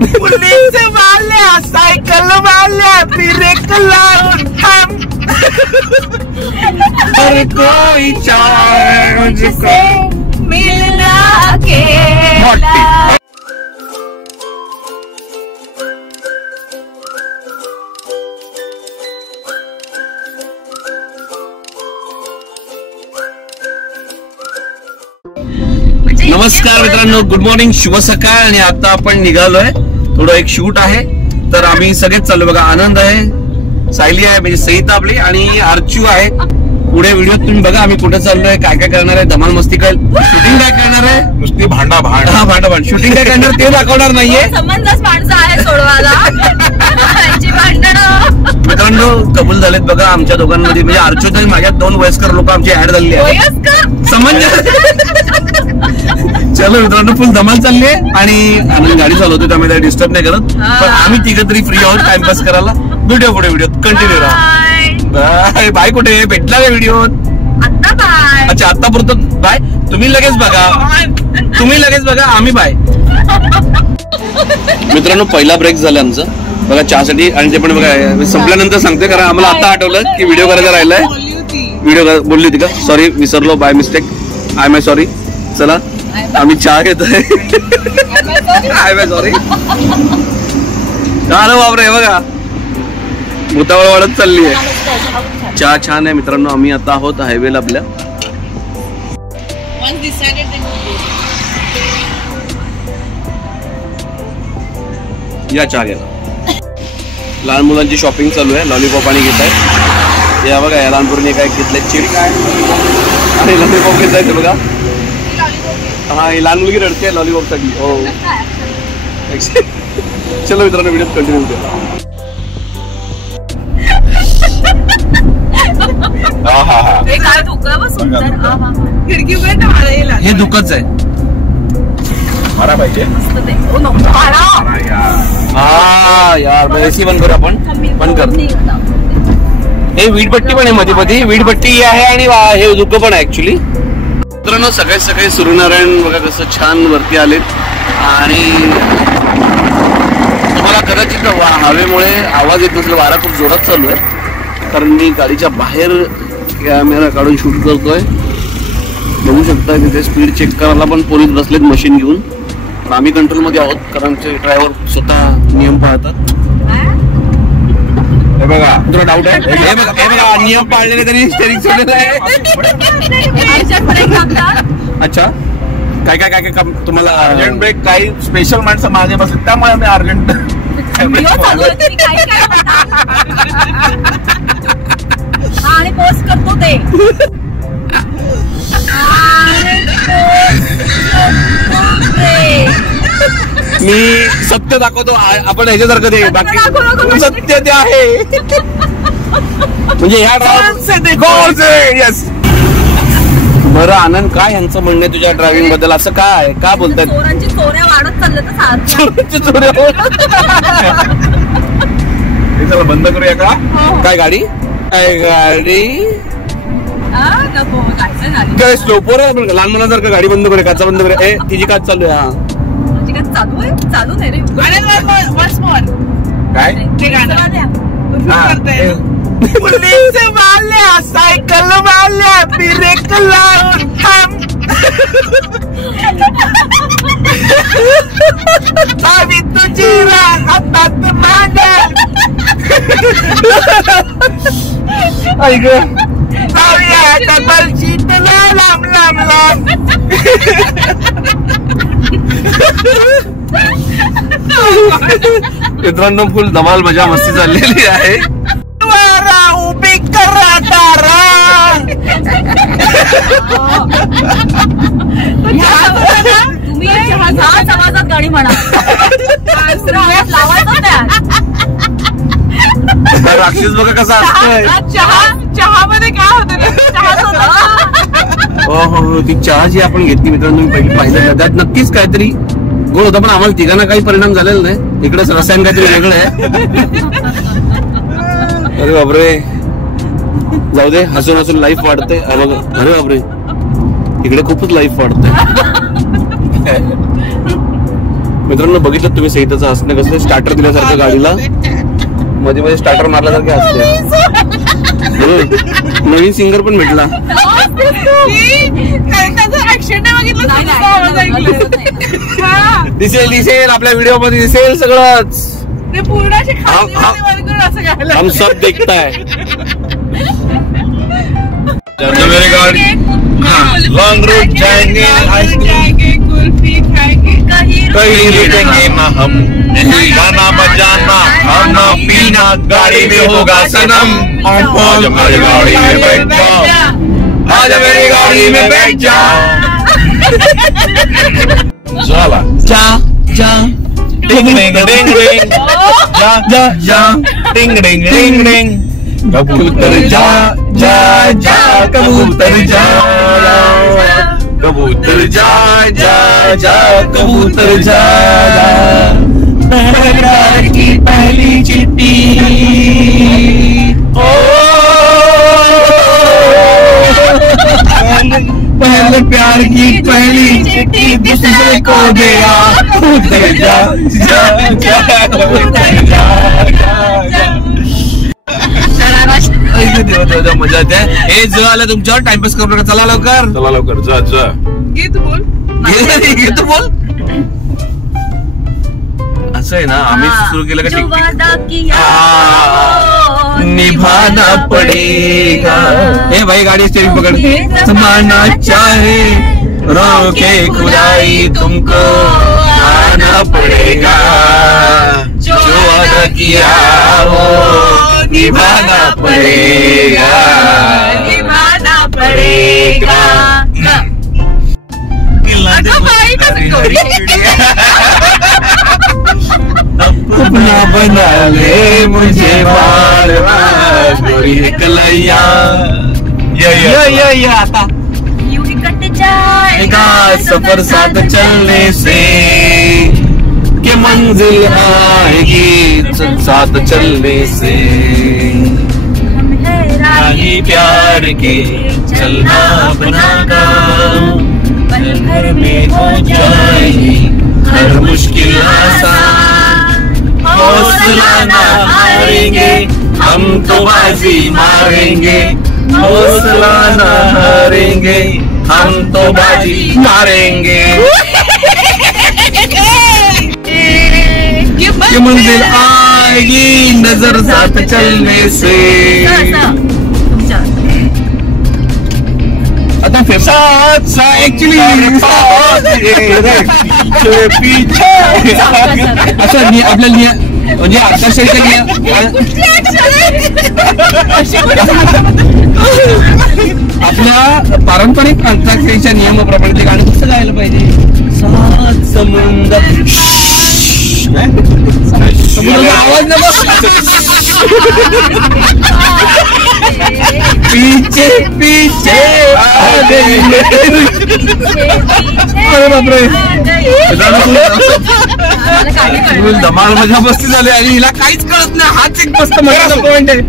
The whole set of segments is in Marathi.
पुलिस वाल्या सायकल वाल्या ब्रेक लावून थांब हर कोई चाहे मुझसे मिलना अकेला। नमस्कार मित्रांनो, गुड मॉर्निंग, शुभ सकाळ। आणि आता आपण निघालोय, थोडं एक शूट आहे, तर आम्ही सगळेच चाललो बघा। आनंद आहे, सायली आहे म्हणजे सईता आपली, आणि अर्चू आहे। पुढे व्हिडिओ तुम्ही बघा आम्ही कुठे चाललोय, काय काय करणार आहे, धमाल मस्ती काय, शूटिंग काय करणार आहे, नुसती भांडा भांड शूटिंग काय करणार ते दाखवणार नाहीये। संबंधच माणसं आहे सोडवायला मित्रांनो कबूल झालेत बघा आमच्या दोघांमध्ये, म्हणजे अर्चू आणि माझ्या 2 वयस्कर लोक आमची ऍड झालेली आहे समज। चलो मित्रांनो, फुल धमाल चालली आहे आणि आम्ही गाडी चालवतो त्यामुळे डिस्टर्ब नाही करत, पण आम्ही तिघं तरी फ्री आहोत टाइमपास करायला। व्हिडिओ पुढे व्हिडिओ कंटिन्यू राहा। बाय बाय, कुठे भेटला का व्हिडिओ? अच्छा आतापुरतं बाय, तुम्ही लगेच बघा आम्ही बाय। मित्रांनो पहिला ब्रेक झाला आमचा बघा चहासाठी, आणि ते पण बघा संपल्यानंतर सांगते, कारण आम्हाला आता आठवलं की व्हिडिओ करायचा राहिलाय। व्हिडिओ बोलली होती का? सॉरी विसरलो, by mistake, I my sorry. चला आम्ही चहा घेतोय, आय माय सॉरी। अरे बापरे, बघा भूतावळ वाढत चालली आहे। चहा छान आहे मित्रांनो। आम्ही आता आहोत हायवेला आपल्या। या चहा घ्यायला। लहान मुलांची शॉपिंग चालू आहे, लॉलीपॉप आणि घेत आहे। या बघा या लहान पोरीने काय घेतलंय, चिड आणि लॉलीपॉप घेत आहे बघा। हा ही लहान मुलगी रडते लॉलीपॉप साठी। हो चलो मित्रांनो व्हिडिओ कंटिन्यू करूया। हे दुःखच आहे, मारा पाहिजे हा यार। एसी बंद करू आपण, बंद कर। हे वीटभट्टी पण आहे मध्ये मध्ये, वीटभट्टी आहे आणि हे दुःख पण आहे ऍक्च्युली। मित्रांनो सकाळी सकाळी सूर्यनारायण बघा कसं छान वरती आलेत, आणि तुम्हाला कदाचित हवेमुळे आवाज येत नसेल, वारा खूप जोरात चालू आहे, कारण मी गाडीच्या बाहेर कॅमेरा काढून शूट करतोय। बघू शकता तिथे स्पीड चेक करायला पण पोलीस बसलेत मशीन घेऊन, पण आम्ही कंट्रोल मध्ये आहोत कारण आमचे ड्रायव्हर स्वतः नियम पाळतात। हे बघा तुला डाऊट आहे? हे बघा नियम पाळलेले तरी स्टेरिंग सोडलेलं आहे। अच्छा काय काय काय काय तुम्हाला अर्जंट ब्रेक, काही स्पेशल माणसं मागे बसले त्यामुळे आम्ही अर्जंट आणि पोस्ट करतो ते। मी सत्य दाखवतो, आपण ह्याच्यासारखं ते बाकी सत्य ते आहे म्हणजे ह्या यस। बरं आनंद, काय यांचं म्हणणं आहे तुझ्या ड्रायव्हिंग बद्दल? असं काय का बोलतात? चोऱ्या वाढत चालल्या चला बंद करूया का? काय गाडी काय स्लोपर आहे? लहान मुलांसारखं गाडी बंद करूया, काचा बंद करूया। तिची काच चालू आहे? हा चालू नाही रे, काय पुलिस वाल्या सायकल वाल्या ब्रेक लावून थांब आम्ही तुझी हातात माझ्या जाऊया डबल शीतला लांब लांब लांब। मित्रांनो फुल धमाल मजा मस्ती चाललेली आहे। उभी करा दारा तुम्ही आवाजात गाडी म्हणा, राक्षस बघा कसा असतोय। चहामध्ये काय होतं? हो ती चहा जी आपण घेतली मित्रांनो, मी पहिली पाहिलं त्यात नक्कीच काहीतरी गोड होता, पण आम्हाला तिघांना काही परिणाम झालेला नाही। इकडे रसायन काहीतरी वेगळं आहे। अरे बापरे, जाऊ दे, हसून हसून लाईफ वाढते। अरे बापरे, इकडे खूपच लाईफ वाढते। मित्रांनो बघितलं तुम्ही सहिताचं हसणं कसं स्टार्टर दिल्यासारखं गाडीला मध्ये मध्ये स्टार्टर मारल्यासारखे असते. नवीन सिंगर पण भेटला. दिसेल आपल्या व्हिडिओ मध्ये दिसेल सगळंच. हम सब देखताय. मेरी गाड़ी लॉन्ग रूट जाएंगे, कुल्फी खाएंगे, कहीं रुकेंगे ना हम, गाना बजाना खाना पीना गाड़ी में होगा सनम. आज मेरी गाड़ी में बैठ जाओ, आज मेरी गाड़ी में बैठ जाओ. चला जा जा डिंग डिंग डिंग डिंग जा जा जा डिंग डिंग डिंग डिंग. कबूतर जा जा जा कबूतर जा, कबूतर जा जा जा कबूतर जा. प्यार की पहली चिट्ठी ओ पहले प्यार की पहली चिट्ठी दूसरे को गया. कबूतर जा जा जा कबूतर जा जा. मजा येते. हे ज आलं तुमच्यावर टाइमपास करू नका. चला लवकर चला लवकर जा जा. घे तू बोल. तू बोल. असं आहे ना आम्ही सुरू केलं का निभाना पडेगा. हे भाई गाडी स्टेरिंग पकड. जमाना चाहे रोके खुदाई तुमको आना पडेगा. जो वादा किया हो निभाना पड़ेगा, निभाना पड़ेगा. अपना बना ले मुझे बार बार गोरी कलैया. आता यूं ही कट जाएगा सफर साथ चलने से के मंजिल आएगी साथ चलने से. राही प्यार के चलना बनागा पल भर में हो जाएगी हर मुश्किल आसान. हौसला ना हारेंगे हम तो बाजी मारेंगे. हौसला ना हारेंगे हम तो बाजी मारेंगे. ये मंजिल आएगी नजर साथ चलने से. आता साथ एक्चुअली पीछे असं आपल्या म्हणजे आकाशाच्या आपल्या पारंपरिक अंताक्षरीच्या नियमाप्रमाणे ते गाणं कसं गायला पाहिजे. सात समुद्र आवाज न पीछे पीछे अरे बापरे. धमाल मजा मस्ती झाली आणि हिला काहीच कळत नाही. हाच एक मस्त मजा पॉइंट आहे.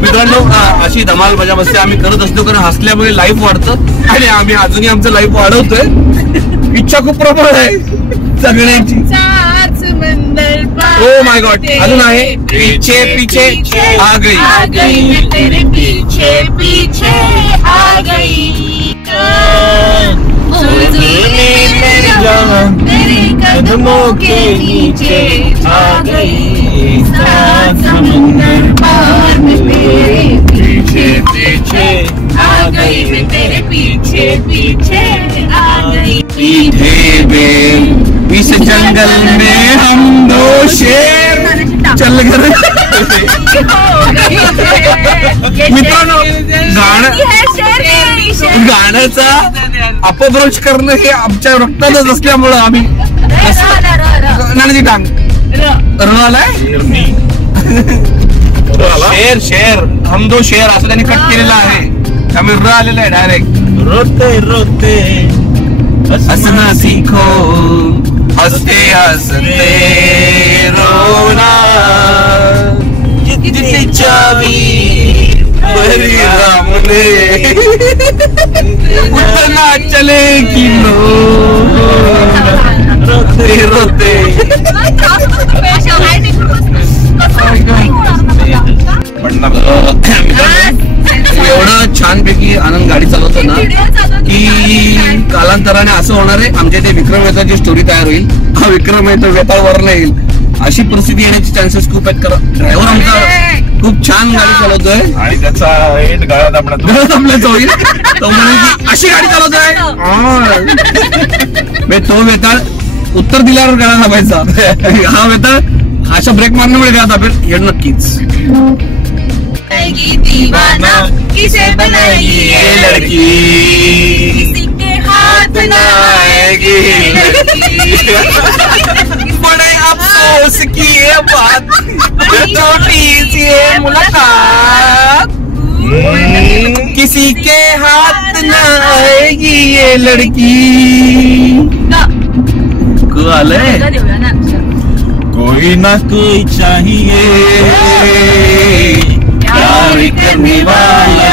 मित्रांनो अशी धमाल मजा मस्ती आम्ही करत असतो कारण हसल्यामुळे लाईफ वाढतं आणि आम्ही अजूनही आमचं लाईफ वाढवतोय. इच्छा खूप प्रबळ आहे जगण्याची. ओ माय गॉड अजून आहे पीछे पीछे आ गई तेरे पीछे पीछे आ गई. मेरे कदमों के नीचे आ गई. समुंदर पार में तेरे पीछे पीछे आ गई. मैं तेरे पीछे पीछे आ गई. इस जंगल में हम दो शेर चल गए. मित्रांनो गाण्याचा अपभ्रंश करणं हे आमच्या रक्तातच असल्यामुळं आम्ही नाण्याची टांग रणालाय. शेर शेर हम दो शेर असं त्यांनी कट केलेला आहे. आम्ही र आलेला आहे डायरेक्ट. रोते रोते हंसना सीखो, हंसते हंसते रोना, जितनी चावी भरी रामने, उतना चले किलो रोते रोते. एवढं छानपैकी आनंद गाडी चालवतो ना की कालांतराने असं होणार आहे आमच्या इथे विक्रम वेताळची स्टोरी तयार होईल. हा विक्रम वेताळ वर नाही येईल अशी परिस्थिती येण्याची चान्सेस खूप आहेत. ड्रायव्हर आमचा खूप छान गाडी चालवतोय आणि त्याचा एंड गळ्यात आपल्याच होईल. तो म्हणेल की अशी गाडी चालवतोय. तो वेताळ उत्तर दिल्यावर गळा दाबायचा. हा वेताळ अशा ब्रेक मारण्यामुळे गळा दाबेल हे नक्कीच. दीवाना किसे बनाएगी ये लड़की, किसी के हाथ ना आएगी बड़े अफसोस की ये बात, छोटी सी ये मुलाकात, किसी के हाथ ना आएगी ये लड़की. को आलंय कोई ना कोई चाहिए प्यार करने वाला,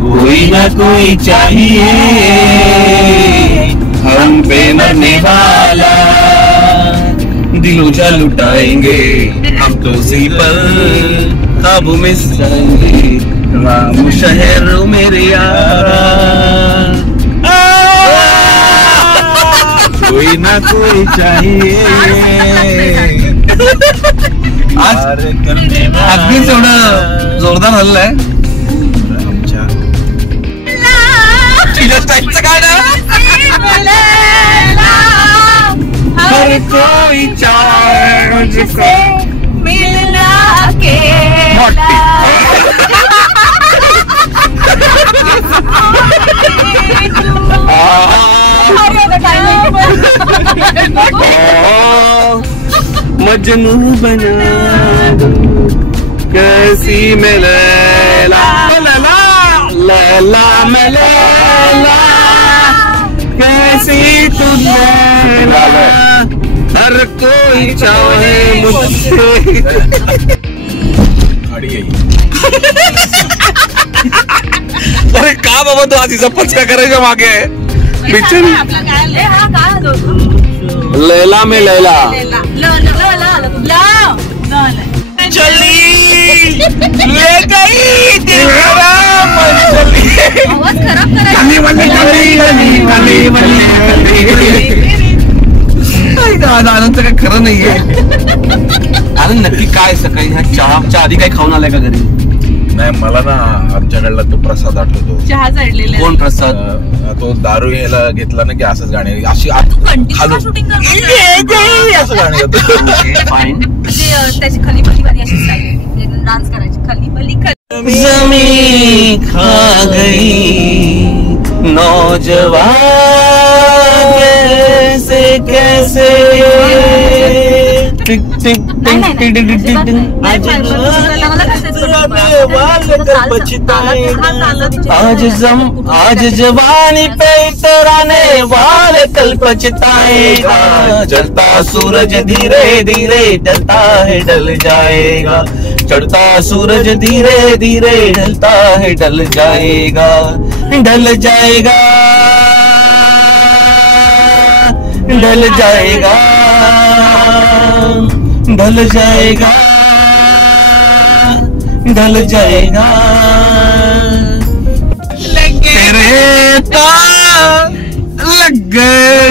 कोई ना कोई चाहिए हम पे मरने वाला. दिलों जा लुटाएंगे हम तो उसी पर काबू में जाएंगे राम शहर मेरे यारा. कोई ना कोई चाहिए आज अगदीच एवढं जोरदार हल्लाय. टाईपचं गाणं हर कोई चाहे मुझसे मिलना के मजनू बना दो कैसी मैं लैला, लैला मैं लैला कैसी तू लैला, हर कोई चाहे मुझसे. अरे का बाबा तू आधीचा पचका करायच्या मागे आहे बिचारी. लैला में लैला चली ले गई आनंदचं काही खरं नाहीये. आनंद नक्की काय सकाळी ह्या चहाच्या आधी काही खाऊन आलाय का घरी? नाही मला ना आमच्याकडला तो प्रसाद आठवतो. चहा चढलेला कोण प्रसाद? तो दारू यायला घेतला ना की असंच गाणे अशी शूटिंग असं गाणे फाईन. त्याची खली पली भारी अशी स्टाईल डान्स करायची खली पली जमीन खा गई नौजवान कैसे कैसे tick tick tick tick tick tick आज जवानी पे इतराने वाले कल पछताएगा. जलता सूरज धीरे धीरे ढलता है ढल जाएगा, चढ़ता सूरज धीरे धीरे ढलता है ढल जाएगा, ढल जाएगा ढल जाएगा ढल जाएगा ढल जाएगा. तेरे तार लग गए.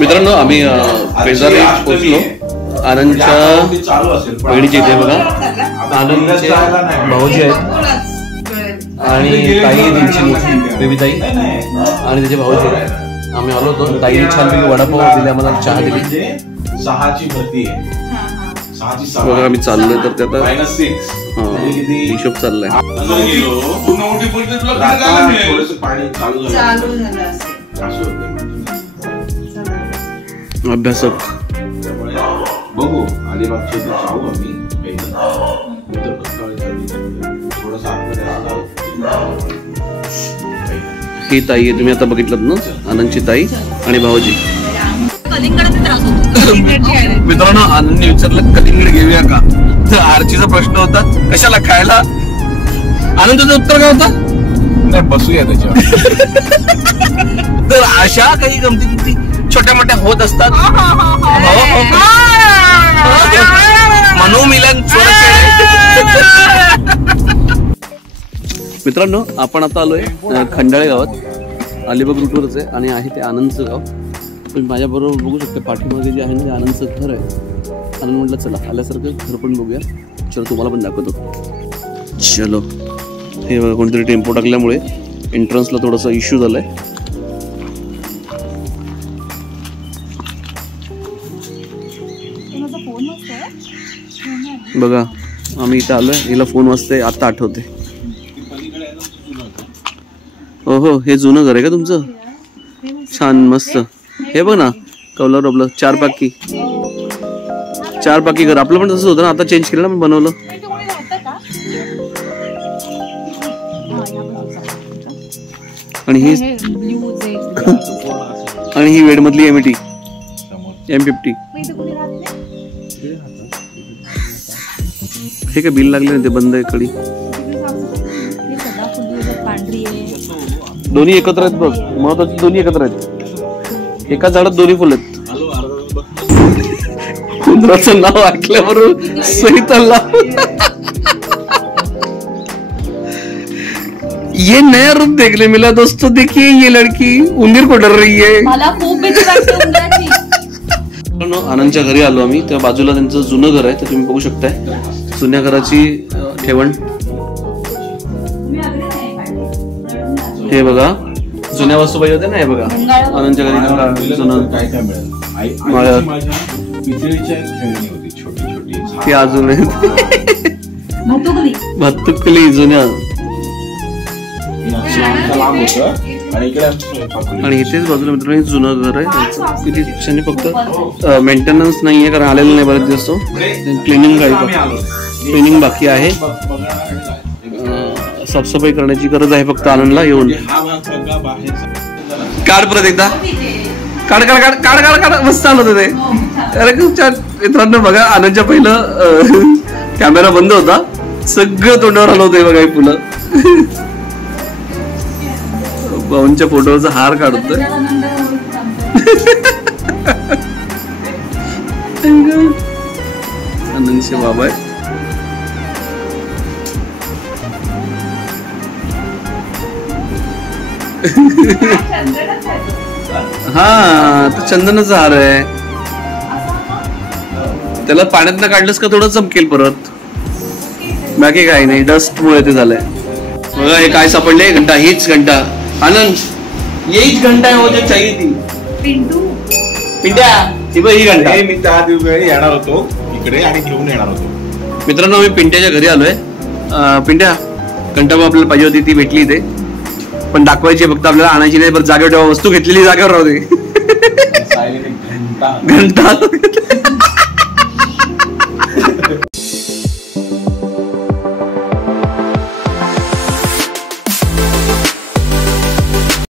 मित्रांनो आम्ही पेजारी पोहोचलो. आनंदच्या बहिणीच्या इथे बघा आनंदचे भाऊजी आहेत आणि ताई त्यांची बेबीताई आणि त्याचे भाऊजी आहेत. आम्ही आलो होतो. ताईने छानपैकी वडापाव दिले, आम्हाला चहा दिली. 6ची भरती आहे. बघा आम्ही चाललोय तर त्यात हिशोब चाललाय. पाणी चालू झालं अभ्यासक. बघू अलिबागचे जाऊ आम्ही ही ताई आहे, तुम्ही आता बघितलं ना, आनंदची ताई आणि भाऊजी. मित्रांनो, आनंदने विचारलं कलिंगड घेऊया का, तर आरचीचा प्रश्न होता कशाला खायला. आनंदाचं उत्तर काय होता? नाही, बसूया त्याच्यावर. तर अशा काही गमती छोट्या मोठ्या होत असतात. मनोमिलन. मित्रांनो, आपण आता आलोय खंडाळे गावात. अलिबाग रूटवरच आहे आणि आहे ते आनंदचं गाव. तुम्ही माझ्या बरोबर बघू शकता पाठीमागे जे आहे ना, ते आनंदचं घर आहे. आनंद म्हटलं चला आल्यासारखं घर पण बघूया. चलो तुम्हाला पण दाखवतो. चलो. हे बघा, कोणतरी टेम्पो टाकल्यामुळे एंट्रन्सला थोडासा इश्यू झालाय. बघा, आम्ही इथं आलोय, हिला फोन वाजते आता आठवते. हो हो, हे जुनं घर आहे का तुमचं? छान मस्त. हे बघ ना, कौलार आपलं 4 पाकी घर. आपलं पण तसंच होतं ना, आता चेंज केलं ना, मी बनवलं. आणि ही वेड मधली M80 M50. हे काय बिल लागले ना, ते बंद आहे कडी. दोन्ही एकत्र आहेत बघ, महत्वाचे दोन्ही एकत्र आहेत. एका झाडात दोन्ही फुल आहेत. कुंदराचं नाव ऐकल्याबरोबर सहित ये नया रूप देखने मिला दोस्तों. देखिए ये लड़की उंदीर को डर रही है. मला खूप भीती वाटते उंदराची. आनंदच्या घरी आलो आम्ही, त्या बाजूला त्यांचं जुनं घर आहे, तर तुम्ही बघू शकताय जुन्या घराची ठेवण. हे बघा, जुन्या वस्तू पाहिजे होत्या ना, हे बघा आनंदच्या घरी जुनं ती अजून भातुकली जुन्या. आणि इथेच बाजूला मित्रांनो जुनं घर आहे. किती छान. फक्त मेंटेनन्स नाहीये, कारण आलेलं नाही बरेच दिवस. क्लिनिंग बाकी आहे, साफसफाई करण्याची गरज आहे फक्त आनंदला येऊन. काढ परत एकदा, काढ काढ काढ काढ काढ काढ. मस्त आलं होतं ते. अरे खूप छान. मित्रांनो बघा, आनंदच्या पहिलं कॅमेरा बंद होता, सगळं तोंडावर आलं होतं. बघा ही फुलं. भाऊंच्या फोटोचा हार काढतोय. आनंदचे बाबा आहे. हा, तो चंदनाचा हार आहे. त्याला पाण्यात काढलंस का थोडं चमकेल परत, बाकी काही नाही. डस्ट मुळे ते झालंय. बघा हे काय सापडले, घंटा. हीच घंटा. आनंद, हीच घंटा आहे, मुझे चाहिए थी. पिंट्या, ही बघ ही घंटा. मी त्या दिवशी येणार होतो इकडे आणि घेऊन येणार होतो. मित्रांनो, मी पिंट्याच्या घरी आलोय. पिंट्या, घंटा आपल्याला पाहिजे होती, ती भेटली इथे, पण दाखवायची फक्त आपल्याला, आणायची नाही. बरं जागेवर ठेवा, वस्तू घेतलेली जागेवर राहू दे. घंटा